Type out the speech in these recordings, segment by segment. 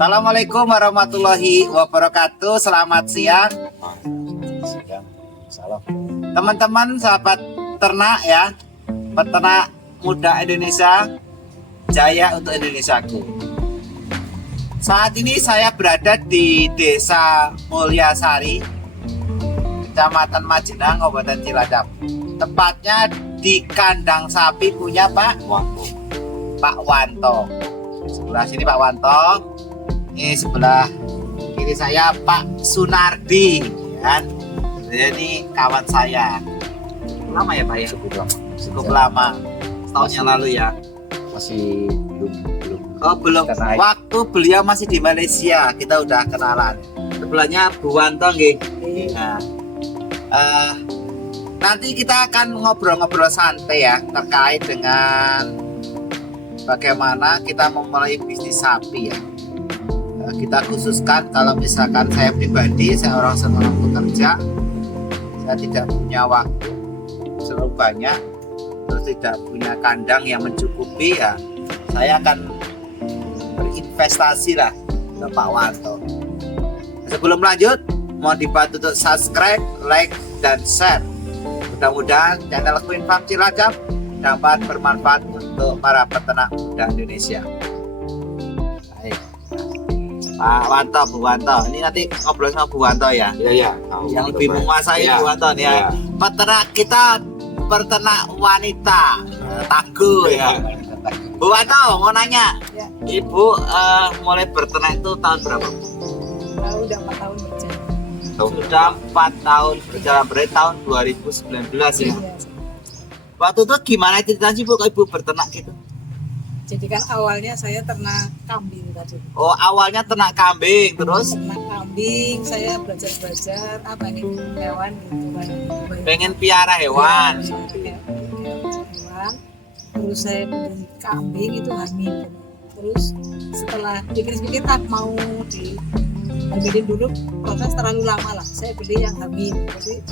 Assalamualaikum warahmatullahi wabarakatuh. Selamat siang. Salam. Teman-teman sahabat ternak ya, peternak muda Indonesia, jaya untuk Indonesiaku. Saat ini saya berada di Desa Mulyasari, Kecamatan Majenang, Kabupaten Cilacap. Tepatnya di kandang sapi punya Pak Wanto. Sebelah sini Pak Wanto. Ini sebelah kiri saya Pak Sunardi, kan? Ini kawan saya. Lama ya Pak ya? Cukup lama. Setahun yang lalu ya. Masih belum. Oh belum. Waktu beliau masih di Malaysia kita udah kenalan. Sebelahnya Bu Wanto nggih. Nah, nanti kita akan ngobrol-ngobrol santai ya terkait dengan bagaimana kita memulai bisnis sapi ya. Kita khususkan kalau misalkan saya pribadi, saya seorang pekerja, saya tidak punya waktu terlalu banyak, terus tidak punya kandang yang mencukupi ya, saya akan berinvestasi lah ke Pak Wanto. Sebelum lanjut, mohon dibantu untuk subscribe, like, dan share. Mudah-mudahan channel Queen Farm Cilacap dapat bermanfaat untuk para peternak muda Indonesia. Baik. Pak Wanto, Bu Wanto, ini nanti ngobrol sama Bu Wanto ya. Iya. Yang lebih menguasai Bu Wanto nih ya. Ya. Peternak kita peternak wanita tangguh ya. Bu Wanto mau nanya, Ya. Ibu mulai berternak itu tahun berapa? Udah 4 tahun berjalan. Sudah 4 tahun berjalan, berarti tahun 2019 ya. Iya. Waktu itu gimana ceritanya sih Bu, kalau Ibu berternak gitu? Jadi kan awalnya saya ternak kambing tadi. Oh awalnya ternak kambing, terus Ternak kambing, saya belajar apa nih hewan gitu kan. pengen piara hewan. Hewan. Terus saya beli kambing itu hamil. Terus setelah pikir-pikir mau diambilin dulu, proses terlalu lama lah. Saya beli yang hamil. Jadi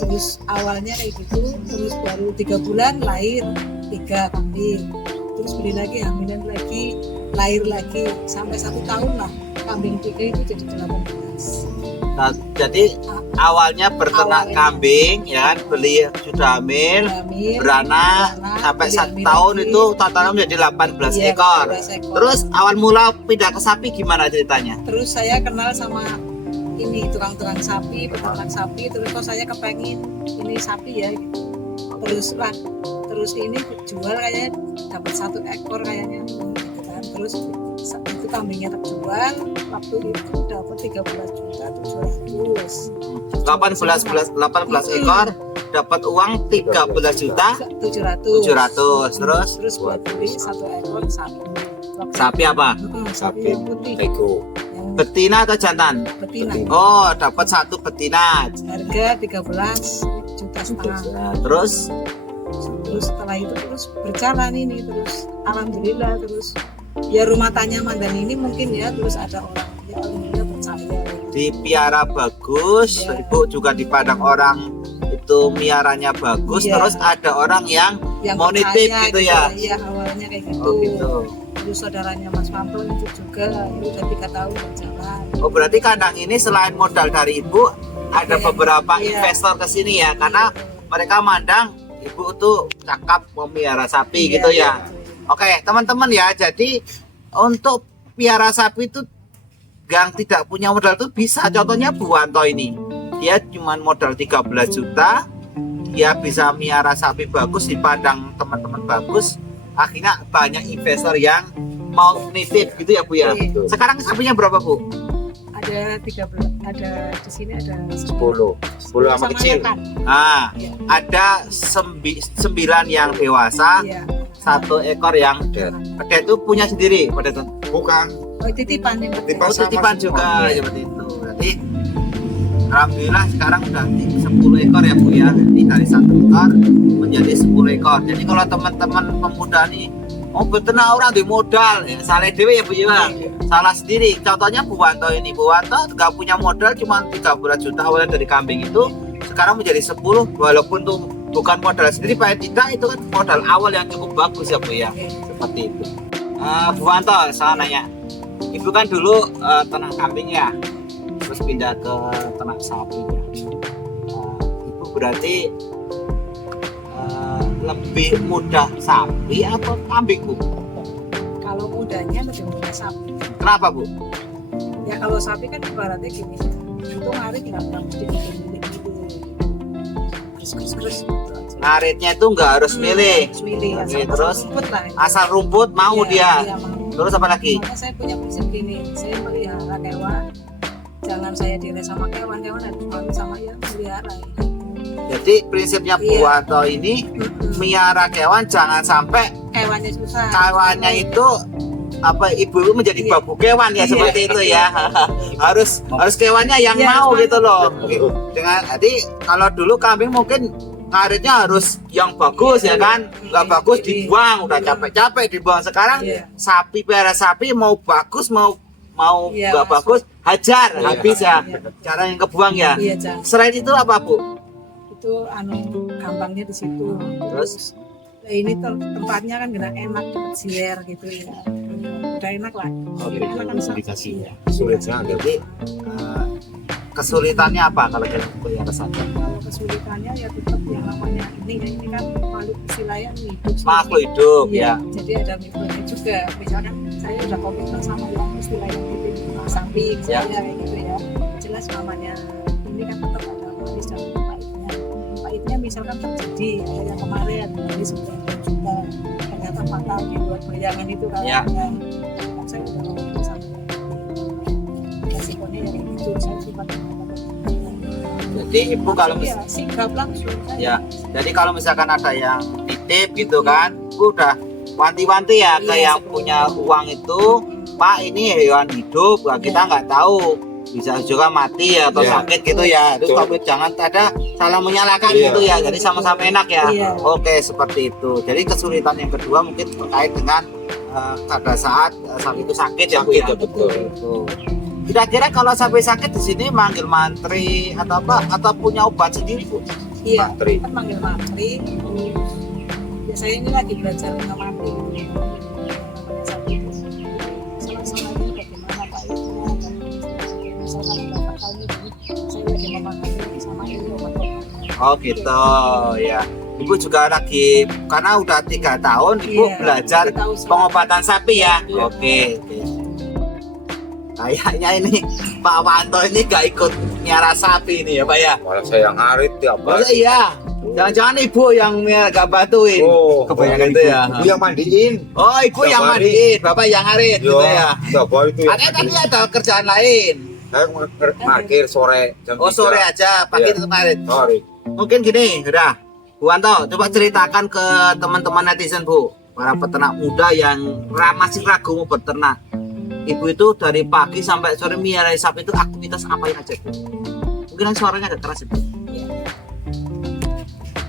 terus awalnya kayak gitu, terus baru 3 bulan lahir 3 kambing. Terus beli lagi, hamilan lagi, lahir lagi, sampai 1 tahun lah kambing 3 itu jadi 18. Nah, jadi awalnya berternak kambing ya kan, beli sudah hamil, beranak sampai 1 tahun itu totalnya menjadi 18 Iya, ekor. 18 ekor. Terus awal mula pindah ke sapi gimana ceritanya? Terus saya kenal sama ini tukang-tukang sapi, peternak sapi, terus kok saya kepengen ini sapi ya gitu. Terus ini jual kayaknya dapat 1 ekor kayaknya gitu kan. Terus itu kambingnya terjual, waktu itu dapat 13.700.000. 18 ekor dapat uang 13.700.000. Terus Buat beli 1 ekor sapi. sapi apa? Sapi yang putih, Ego. yang Betina atau jantan? betina. Oh, dapat 1 betina. Harga 13,5 juta. Nah, terus Setelah itu terus berjalan ini, terus alhamdulillah, terus ya rumah tanya Mandang ini mungkin ya, terus ada orang ya alhamdulillah percaya. dipiara bagus, Ya. Ibu juga dipandang orang itu miaranya bagus, Ya. terus ada orang yang mau percaya nitip gitu ya. Iya awalnya kayak gitu. Oh gitu. Terus saudaranya Mas Wanto itu juga itu udah 3 tahun berjalan. Oh berarti kandang ini selain modal dari Ibu, ada Iya. beberapa Iya. investor ke sini ya, karena mereka mandang Ibu tuh cakap memelihara sapi Iya, gitu ya. iya. Oke teman-teman ya, jadi untuk piara sapi itu yang tidak punya modal tuh bisa, contohnya Bu Wanto ini, dia cuma modal 13 juta, dia bisa miara sapi bagus, dipandang teman-teman bagus, akhirnya banyak investor yang mau nitip gitu ya Bu ya. Iya. Sekarang sapinya berapa Bu? Ada 13, ada di sini ada 10 sama kecil. lekan. Nah, Iya. ada 9 yang dewasa, Iya. 1 ekor yang pedet itu punya sendiri, pedet itu. Bukan. Oh, titipan yang Titipan. Oh, titipan Sama juga semua. seperti itu. Jadi alhamdulillah sekarang udah 10 ekor ya Bu ya. Ini dari 1 ekor menjadi 10 ekor. Jadi kalau teman-teman pemuda nih mau beternak orang di modal, salah dewe ya Bu ya. Salah sendiri. Contohnya Bu Wanto ini. Bu Wanto nggak punya modal cuma 13 juta awalnya dari kambing itu, sekarang menjadi 10, walaupun tuh bukan modal sendiri, paling tidak itu kan modal awal yang cukup bagus ya Bu ya. Seperti itu. Bu Wanto, saya nanya, Ibu kan dulu ternak kambing ya, terus pindah ke ternak sapi ya. Ibu berarti lebih mudah sapi atau kambing, Bu? Kalau mudanya lebih mudah sapi. Kenapa, Bu? Ya kalau sapi kan ibaratnya gini, itu ngarit nggak mesti milik gitu. Terus gitu aja. Ngaritnya itu nggak harus milih. Harus milih. Oke, Asal terus rumput lah. asal rumput mau Iya, dia. iya, mau. Terus apa lagi? Makanya saya punya prinsip gini, saya melihara hewan, jangan saya diri sama hewan harus malu sama yang melihara. Jadi prinsipnya Bu Iya. Wanto ini miara kewan jangan sampai Hewannya susah. kawannya itu apa ibu menjadi Iya. babu kewan ya Iya. seperti itu ya. harus kewannya yang Iya, mau harus gitu loh. Betul. Dengan jadi kalau dulu kambing mungkin ngaritnya harus yang bagus Iya. ya kan, nggak bagus Iya. dibuang, udah capek-capek dibuang. Sekarang Iya. sapi pelihara sapi mau bagus mau Iya, nggak langsung. bagus hajar Iya. habis ya. Iya. Cara yang kebuang ya. Iya, Cang. Selain itu apa Bu? Itu gampangnya di situ. Terus? Nah, ini tempatnya kan enak dekat sier gitu ya. Udah enak lah. Oke, Enak kan sapi. dikasih sulitnya ada. Jadi kesulitannya apa kalau kita pelihara sapi? Kalau kesulitannya ya tetap yang namanya ini kan makhluk istilahnya hidup. Makhluk hidup Iya, ya. jadi ada mikronya juga. Misalkan saya udah komitmen sama yang istilahnya titip sapi, Ya. misalnya kayak gitu ya. Jelas namanya ini kan tetap ada manis dan pahitnya. Pahitnya misalkan terjadi kayak yang kemarin dari 9 juta ternyata fatal dibuat bayangan itu kan. Ya. Kan saya udah komitmen sama resikonya yang gitu. Saya sifat Jadi ibu kalau ya sigap langsung. Ya. Jadi kalau misalkan ada yang titip gitu kan, ibu udah wanti-wanti ya ke Iya, yang punya uang itu, Pak ini hewan hidup, nah, kita nggak tahu bisa juga mati ya atau Iya. sakit gitu ya. Terus Betul. kamu jangan ada salah menyalahkan Iya. gitu ya. Jadi sama-sama enak ya. Iya. Oke seperti itu. Jadi kesulitan yang kedua mungkin terkait dengan pada saat sapi itu sakit ya Bu ya. Sakit, betul. Itu. Kira-kira kalau sapi sakit di sini manggil mantri atau apa atau punya obat sendiri Bu? Iya, Mantri. kan manggil mantri. Ya saya ini lagi belajar mengamati gitu. Sapi itu. Salah-salahnya bagaimana Pak Ibu dan misalkan berapa kali saya lagi memahami sama ini obat-obatnya. Oh gitu ya. Ibu juga lagi karena udah 3 tahun Ibu Iya, belajar tahu semua. pengobatan sapi ya. Iya. Oke. Kayaknya ini Pak Wanto ini gak ikut miara sapi ini ya Pak ya. Malah saya yang ngarit tiap Masa hari. iya. Jangan-jangan ibu yang gak bantuin. Oh, Kebanyakan itu ya. Ibu yang mandiin. Oh ibu Tiap yang hari. mandiin, bapak yang ngarit gitu ya. Tiap hari itu yang Katanya tadi mandiin. ada kerjaan lain. Saya parkir sore jam Oh 3. sore aja, pagi Iya. tetap ngarit. Sorry. Mungkin gini, udah Bu Wanto, coba ceritakan ke teman-teman netizen Bu, para peternak muda yang masih ragu mau beternak. Ibu itu dari pagi sampai sore miara sapi itu aktivitas apain aja Bu? Mungkin suaranya agak keras itu.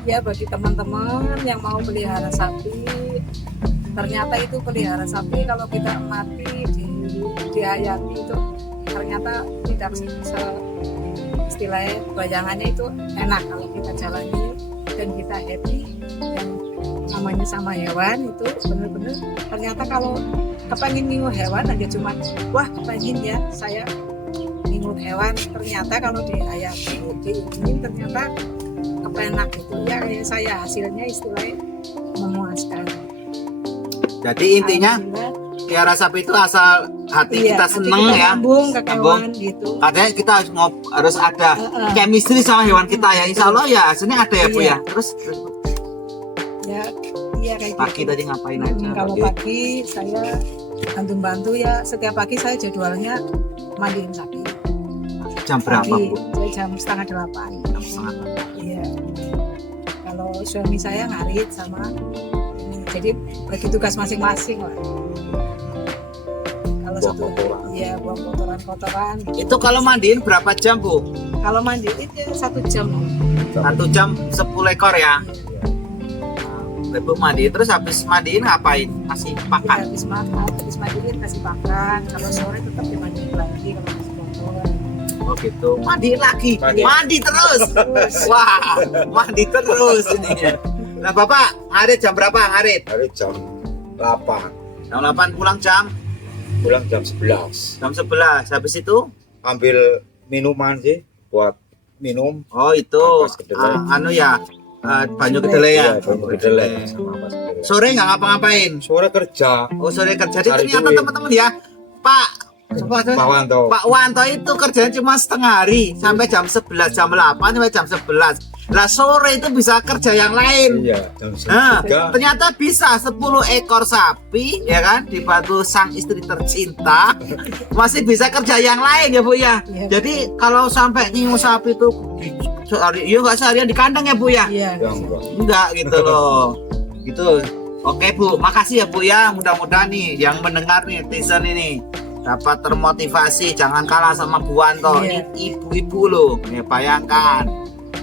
Ya bagi teman-teman yang mau pelihara sapi, ternyata itu pelihara sapi kalau kita mati dihayati itu ternyata tidak istilahnya bayangannya itu enak kalau kita jalani dan kita happy dan namanya sama hewan itu benar-benar ternyata kalau kepengin ningu hewan aja cuma wah kepengin ya saya ningu hewan ternyata kalau dihayati diingin ternyata kepenak gitu ya kayak saya hasilnya istilahnya memuaskan. Jadi intinya Alhamdulillah, miara sapi itu asal hati iya, kita hati seneng kita ya. nyambung ke Nyambung. hewan gitu. Katanya kita harus ada Heeh. chemistry sama hewan kita ya. Insya Allah ya hasilnya ada ya Bu Iya. ya. Terus Ya iya kayak pagi gitu. tadi ngapain aja? Kalau Pagi. pagi saya bantu-bantu ya setiap pagi saya jadwalnya mandiin sapi. Jam berapa Pagi, Bu? saya jam 7:30. Jam setengah. Iya. Kalau suami saya ngarit sama ini. Jadi bagi tugas masing-masing lah. Kalau Buang satu kotoran. iya buang kotoran-kotoran. Gitu. Itu kalau mandiin berapa jam Bu? Kalau mandiin itu 1 jam. 1 jam 10 ekor ya. Ibu mandi terus habis mandiin ngapain? Kasih Ya, pakan. habis mandiin kasih pakan. Kalau sore tetap dimandiin lagi kalau masih kotor. Oh gitu. Mandiin lagi. Mandi. Mandi terus. Terus Wah, mandi terus ini. Nah, Bapak ngarit jam berapa ngarit? Hari jam 8. Jam 8 pulang jam pulang jam 11. Jam 11. Habis itu Ambil minuman sih buat minum. oh itu Ampas kedelai. anu ya banyu kedelai ya. Iya, banyu kedelai sama ampas kedelai. Sore nggak ngapa-ngapain. Sore kerja. Oh sore kerja. Jadi Cari ternyata duit. teman-teman ya Pak Wanto. Pak Wanto itu kerjanya cuma setengah hari sampai jam 11, jam 8 sampai jam 11. Lah sore itu bisa kerja yang lain. Iya, jam Nah, 3. ternyata bisa 10 ekor sapi ya kan dibantu sang istri tercinta masih bisa kerja yang lain ya Bu ya. Iya. Jadi kalau sampai ngingu sapi itu sehari, ya nggak seharian di kandang ya Bu ya. Iya. Enggak gitu loh. Gitu. Oke Bu, makasih ya Bu ya. Mudah-mudahan nih yang mendengar nih netizen ini dapat termotivasi, jangan kalah sama Bu Wanto. Iya. Ini ibu-ibu loh. Ya, bayangkan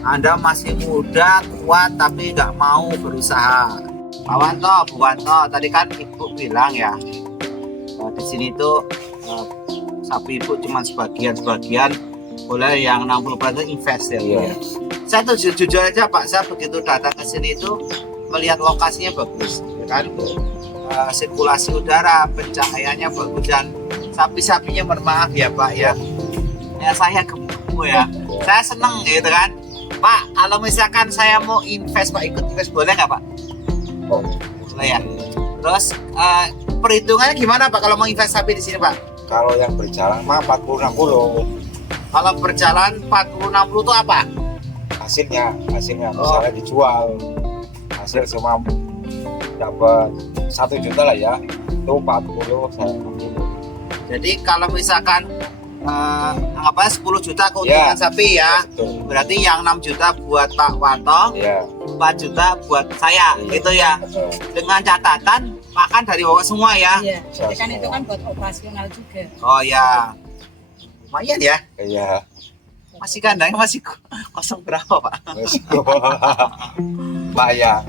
Anda masih muda, kuat tapi nggak mau berusaha. Pak Wanto, Bu Wanto, tadi kan Ibu bilang ya di sini tuh sapi Ibu cuma sebagian, boleh yang 60% invest ya Bu Iya. ya. Saya tuh jujur aja Pak, saya begitu datang ke sini itu melihat lokasinya bagus, ya kan? Sirkulasi udara, pencahayaannya bagus dan sapi-sapinya bermaaf ya Pak ya. Ya saya gemuk ya. Saya seneng gitu kan. Pak, kalau misalkan saya mau invest Pak, ikut invest boleh nggak Pak? Oh. Boleh ya. Terus perhitungannya gimana Pak kalau mau invest sapi di sini Pak? Kalau yang berjalan mah 40-60 Kalau berjalan 40-60 itu apa? hasilnya misalnya dijual hasil cuma dapat 1 juta lah ya, itu 40 saya 60. Jadi kalau misalkan anggapnya 10 juta keuntungan Ya. sapi ya. Betul. Berarti yang 6 juta buat Pak Wanto, Ya. 4 juta buat saya, Iya. gitu ya. Betul. Dengan catatan makan dari bawah semua ya. Iya. Jadi kan itu kan buat operasional juga. Oh ya, lumayan ya. Iya. Masih kandangnya masih kosong berapa Pak? Pak ya.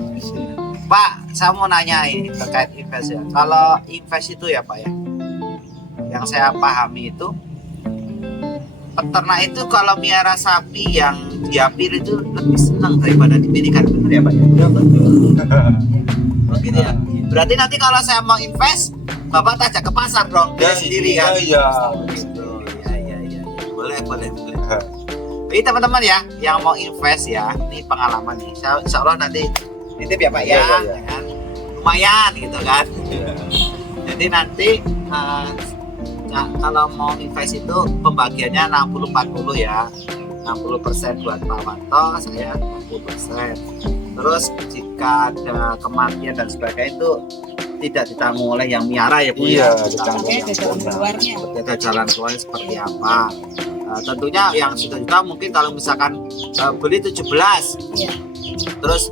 Pak, saya mau nanya ini terkait invest ya. Kalau invest itu ya Pak ya, yang saya pahami itu peternak itu kalau miara sapi yang dia pilih itu lebih senang daripada dipilihkan, benar ya Pak ya? Ya betul. Begitu ya. Berarti nanti kalau saya mau invest, Bapak tajak ke pasar dong, dia sendiri kan? Iya. Iya. Boleh. Jadi teman-teman ya, yang mau invest ya, ini pengalaman nih. Insya Allah nanti nitip ya Pak ya, Iya. ya kan? Lumayan gitu kan. Jadi nanti kalau mau invest itu pembagiannya 60-40 ya. 60% buat Pak Wanto, saya 40%. Terus jika ada kematian dan sebagainya itu tidak ditanggung oleh yang miara ya Bu Iya, ya. ditanggung Makanya ada jalan keluarnya. Ada jalan keluarnya seperti apa. Tentunya yang sudah juta mungkin kalau misalkan beli 17 Iya. terus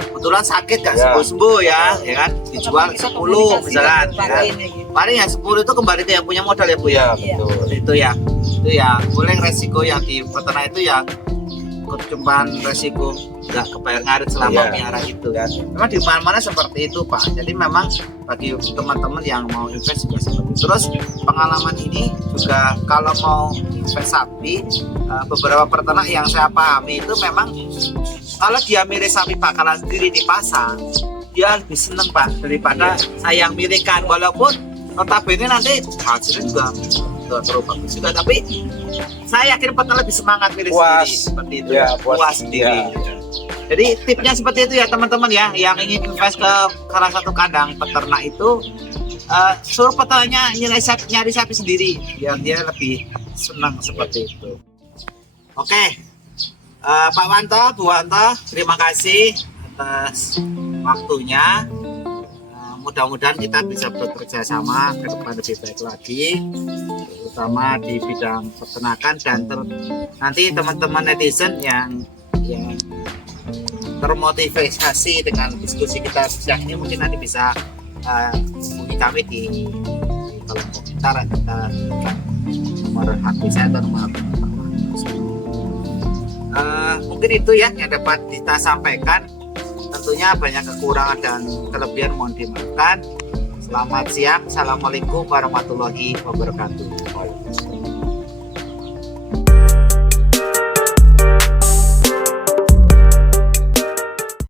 kebetulan sakit gak Ya. sembuh ya kan dijual Kita 10 komunikasi misalkan dengan ya kan? lain ya gitu. Paling yang 10 itu kembali ke yang punya modal ya Bu ya. Iya, betul. Itu ya boleh resiko yang di peternak itu ya cuman resiko nggak kebayar ngarit selama Iya. miara itu kan. Memang di mana-mana seperti itu Pak. Jadi memang bagi teman-teman yang mau invest juga seperti itu. Terus pengalaman ini juga kalau mau invest sapi, beberapa peternak yang saya pahami itu memang kalau dia milih sapi bakalan sendiri di pasar, dia lebih seneng Pak daripada saya yang milihkan. Walaupun notabene nanti hasilnya juga nggak terlalu bagus juga, tapi saya yakin peternak lebih semangat milih Puas. sendiri seperti itu Ya, puas puas sendiri. ya. Jadi tipnya seperti itu ya teman-teman ya, yang ingin invest ke salah satu kandang peternak itu suruh peternaknya nyari sapi sendiri biar dia lebih senang seperti itu. Oke, Pak Wanto, Bu Wanto, terima kasih atas waktunya. Mudah-mudahan kita bisa bekerja sama ke depan lebih baik lagi, terutama di bidang peternakan dan nanti teman-teman netizen yang termotivasi dengan diskusi kita siang ini mungkin nanti bisa hubungi kami di kolom komentar, kita nomor HP saya atau nomor HP Pak Wanto. Mungkin itu ya yang dapat kita sampaikan. Tentunya banyak kekurangan dan kelebihan mohon dimaafkan. Selamat siang. Assalamualaikum warahmatullahi wabarakatuh.